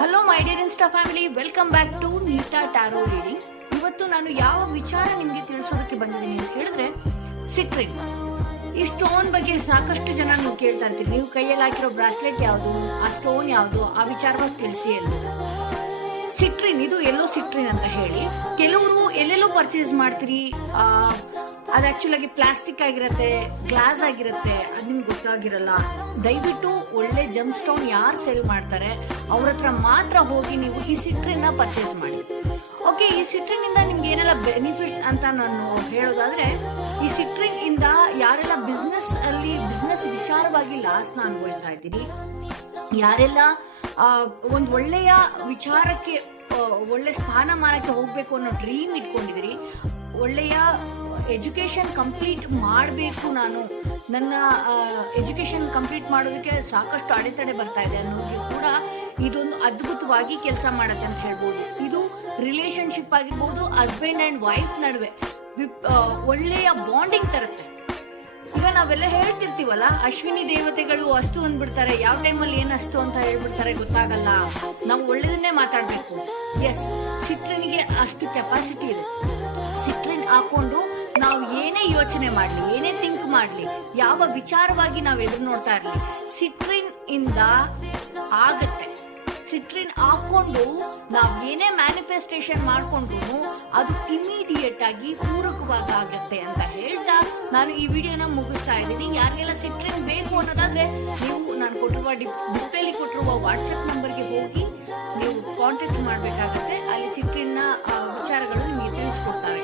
Hello my dear insta family, welcome back to Neeta tarot reading. ಇವತ್ತು ನಾನು ಯಾವ ವಿಚಾರ ನಿಮಗೆ ತಿಳಿಸೋದಕ್ಕೆ ಬಂದಿದ್ದೀನಿ ಅಂತ ಹೇಳಿದ್ರೆ, ಸಿಟ್ರಿನ್. ಈ ಸ್ಟೋನ್ ಬಗ್ಗೆ ಸಾಕಷ್ಟು ಜನ ನೀವು ಕೇಳ್ತಾ ಇರ್ತೀರಿ, ನೀವು ಕೈಯಲ್ಲಿ ಹಾಕಿರೋ ಬ್ರಾಸ್ಲೆಟ್ ಯಾವುದು, ಆ ಸ್ಟೋನ್ ಯಾವುದು, ಆ ವಿಚಾರವಾಗಿ ತಿಳಿಸಿ ಎಲ್ಲ. ಸಿಟ್ರಿನ್, ಇದು ಎಲ್ಲೋ ಸಿಟ್ರಿನ್ ಅಂತ ಹೇಳಿ ಕೆಲವರು ಎಲ್ಲೆಲ್ಲೋ ಪರ್ಚೇಸ್ ಮಾಡ್ತೀರಿ. ಅದು ಆಕ್ಚುಲ್ ಆಗಿ ಪ್ಲಾಸ್ಟಿಕ್ ಆಗಿರತ್ತೆ, ಗ್ಲಾಸ್ ಆಗಿರತ್ತೆ, ಅದು ನಿಮ್ಗೆ ಗೊತ್ತಾಗಿರಲ್ಲ. ದಯವಿಟ್ಟು ಒಳ್ಳೆ ಜಮ್ ಸ್ಟೋನ್ ಯಾರು ಸೇಲ್ ಮಾಡ್ತಾರೆ ಅವ್ರ ಹತ್ರ ಮಾತ್ರ ಹೋಗಿ ನೀವು ಈ ಸಿಟ್ರಿನ್ ಪರ್ಚೇಸ್ ಮಾಡಿ. ಓಕೆ, ಈ ಸಿಟ್ರಿನ್ ಇಂದ ನಿಮ್ಗೆ ಏನೆಲ್ಲ ಬೆನಿಫಿಟ್ಸ್ ಅಂತ ನಾನು ಹೇಳೋದಾದ್ರೆ, ಈ ಸಿಟ್ರಿನ್ ಇಂದ ಯಾರೆಲ್ಲ ಬಿಸ್ನೆಸ್ ವಿಚಾರವಾಗಿ ಲಾಸ್ನ ಅನುಭವಿಸ್ತಾ ಇದ್ದೀರಿ, ಯಾರೆಲ್ಲ ಒಂದು ಒಳ್ಳೆಯ ವಿಚಾರಕ್ಕೆ, ಒಳ್ಳೆ ಸ್ಥಾನಮಾನಕ್ಕೆ ಹೋಗ್ಬೇಕು ಅನ್ನೋ ಡ್ರೀಮ್ ಇಟ್ಕೊಂಡಿದ್ದೀರಿ, ಒಳ್ಳೆಯ ಎಜುಕೇಶನ್ ಕಂಪ್ಲೀಟ್ ಮಾಡಬೇಕು, ನನ್ನ ಎಜುಕೇಶನ್ ಕಂಪ್ಲೀಟ್ ಮಾಡೋದಕ್ಕೆ ಸಾಕಷ್ಟು ಅಡೆತಡೆ ಬರ್ತಾ ಇದೆ ಅನ್ನೋದಕ್ಕೆ ಕೂಡ ಇದೊಂದು ಅದ್ಭುತವಾಗಿ ಕೆಲಸ ಮಾಡುತ್ತೆ ಅಂತ ಹೇಳ್ಬೋದು. ಇದು ರಿಲೇಶನ್ಶಿಪ್ ಆಗಿರ್ಬೋದು, ಹಸ್ಬೆಂಡ್ ಅಂಡ್ ವೈಫ್ ನಡುವೆ ಒಳ್ಳೆಯ ಬಾಂಡಿಂಗ್ ತರುತ್ತೆ. ಈಗ ನಾವೆಲ್ಲ ಹೇಳ್ತಿರ್ತೀವಲ್ಲ, ಅಶ್ವಿನಿ ದೇವತೆಗಳು ಅಸ್ತು ಅಂದ್ಬಿಡ್ತಾರೆ, ಯಾವ ಟೈಮಲ್ಲಿ ಏನು ಅಸ್ತು ಅಂತ ಹೇಳ್ಬಿಡ್ತಾರೆ ಗೊತ್ತಾಗಲ್ಲ, ನಾವು ಒಳ್ಳೇದನ್ನೇ ಮಾತಾಡಬೇಕು. ಎಸ್, ಸಿಟ್ರಿನ್ಗೆ ಅಷ್ಟು ಕೆಪಾಸಿಟಿ ಇದೆ. ಸಿಟ್ರಿನ್ ಹಾಕೊಂಡು ನಾವು ಏನೇ ಯೋಚನೆ ಮಾಡಲಿ, ಏನೇ ಥಿಂಕ್ ಮಾಡಲಿ, ಯಾವ ವಿಚಾರವಾಗಿ ನಾವು ಎದುರು ನೋಡ್ತಾ ಇರಲಿ, ಸಿಟ್ರಿನ್ ಇಂದ ಆಗತ್ತೆ. ಸಿಟ್ರಿನ್ ಹಾಕೊಂಡು ನಾವು ಏನೇ ಮ್ಯಾನಿಫೆಸ್ಟೇಷನ್ ಮಾಡ್ಕೊಂಡ್ರು ಅದು ಇಮಿಡಿಯೇಟ್ ಆಗಿ ಪೂರಕವಾಗಿ ಆಗತ್ತೆ ಅಂತ ಹೇಳ್ತಾ ನಾನು ಈ ವಿಡಿಯೋನ ಮುಗಿಸ್ತಾ ಇದ್ದೀನಿ. ಯಾರಿಗೆಲ್ಲ ಸಿಟ್ರಿನ್ ಬೇಕು ಅನ್ನೋದಾದ್ರೆ ನೀವು ನಾನು ಕೊಟ್ಟಿರುವ ಡಿಸ್ಪ್ಲೇಲಿ ಕೊಟ್ಟಿರುವ ವಾಟ್ಸಪ್ ನಂಬರ್ಗೆ ಹೋಗಿ ನೀವು ಕಾಂಟ್ಯಾಕ್ಟ್ ಮಾಡಬೇಕಾಗುತ್ತೆ. ಅಲ್ಲಿ ಸಿಟ್ರಿನ್ನ ವಿಚಾರಗಳು ನಿಮಗೆ ತಿಳಿಸ್ಕೊಡ್ತಾರೆ.